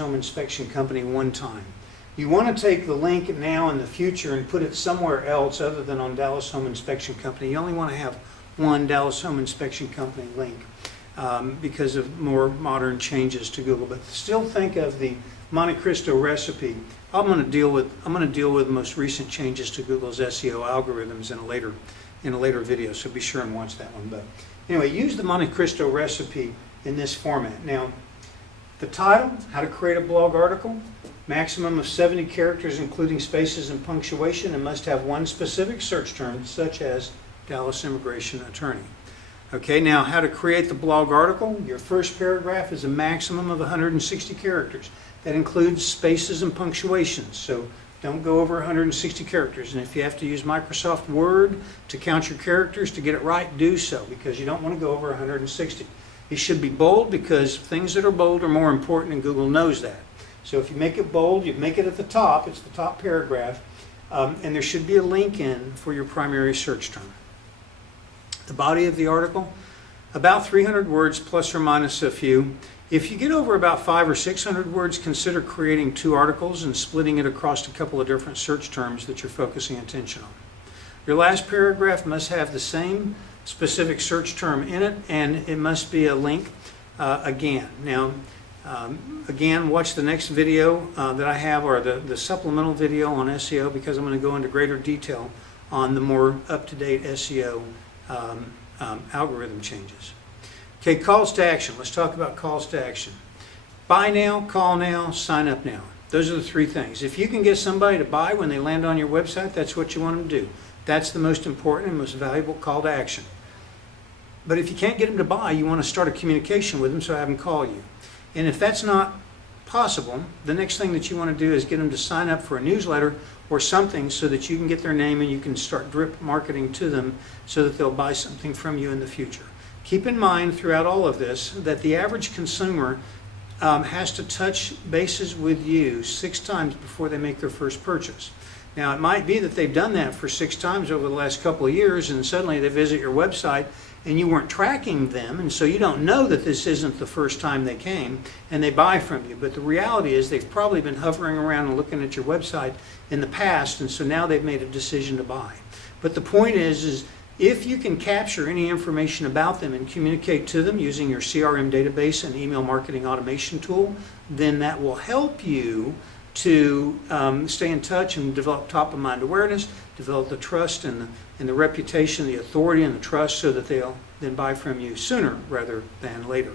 Home Inspection Company one time. You want to take the link now in the future and put it somewhere else other than on Dallas Home Inspection Company. You only want to have one Dallas Home Inspection Company link because of more modern changes to Google. But still think of the Monte Cristo recipe. I'm going to deal with the most recent changes to Google's SEO algorithms in a later video. So be sure and watch that one. But anyway, use the Monte Cristo recipe in this format. Now, the title: How to Create a Blog Article. Maximum of 70 characters, including spaces and punctuation, and must have one specific search term, such as Dallas Immigration Attorney. Okay, now how to create the blog article. Your first paragraph is a maximum of 160 characters. That includes spaces and punctuations, so don't go over 160 characters. And if you have to use Microsoft Word to count your characters to get it right, do so, because you don't want to go over 160. It should be bold, because things that are bold are more important, and Google knows that. So if you make it bold, you make it at the top, it's the top paragraph, and there should be a link in for your primary search term. The body of the article, about 300 words plus or minus a few. If you get over about 500 or 600 words, consider creating 2 articles and splitting it across a couple of different search terms that you're focusing attention on. Your last paragraph must have the same specific search term in it, and it must be a link again. Now, again, watch the next video that I have, or the supplemental video on SEO, because I'm going to go into greater detail on the more up-to-date SEO algorithm changes. Okay, calls to action. Let's talk about calls to action. Buy now, call now, sign up now. Those are the 3 things. If you can get somebody to buy when they land on your website, that's what you want them to do. That's the most important and most valuable call to action. But if you can't get them to buy, you want to start a communication with them, so have them call you. And if that's not possible, the next thing that you want to do is get them to sign up for a newsletter or something, so that you can get their name and you can start drip marketing to them so that they'll buy something from you in the future. Keep in mind throughout all of this that the average consumer has to touch bases with you 6 times before they make their first purchase. Now, it might be that they've done that for 6 times over the last couple of years, and suddenly they visit your website and you weren't tracking them, and so you don't know that this isn't the first time they came and they buy from you. But the reality is they've probably been hovering around and looking at your website in the past, and so now they've made a decision to buy. But the point is if you can capture any information about them and communicate to them using your CRM database and email marketing automation tool, then that will help you to stay in touch and develop top-of-mind awareness, develop the trust and the reputation, the authority and the trust, so that they'll then buy from you sooner rather than later.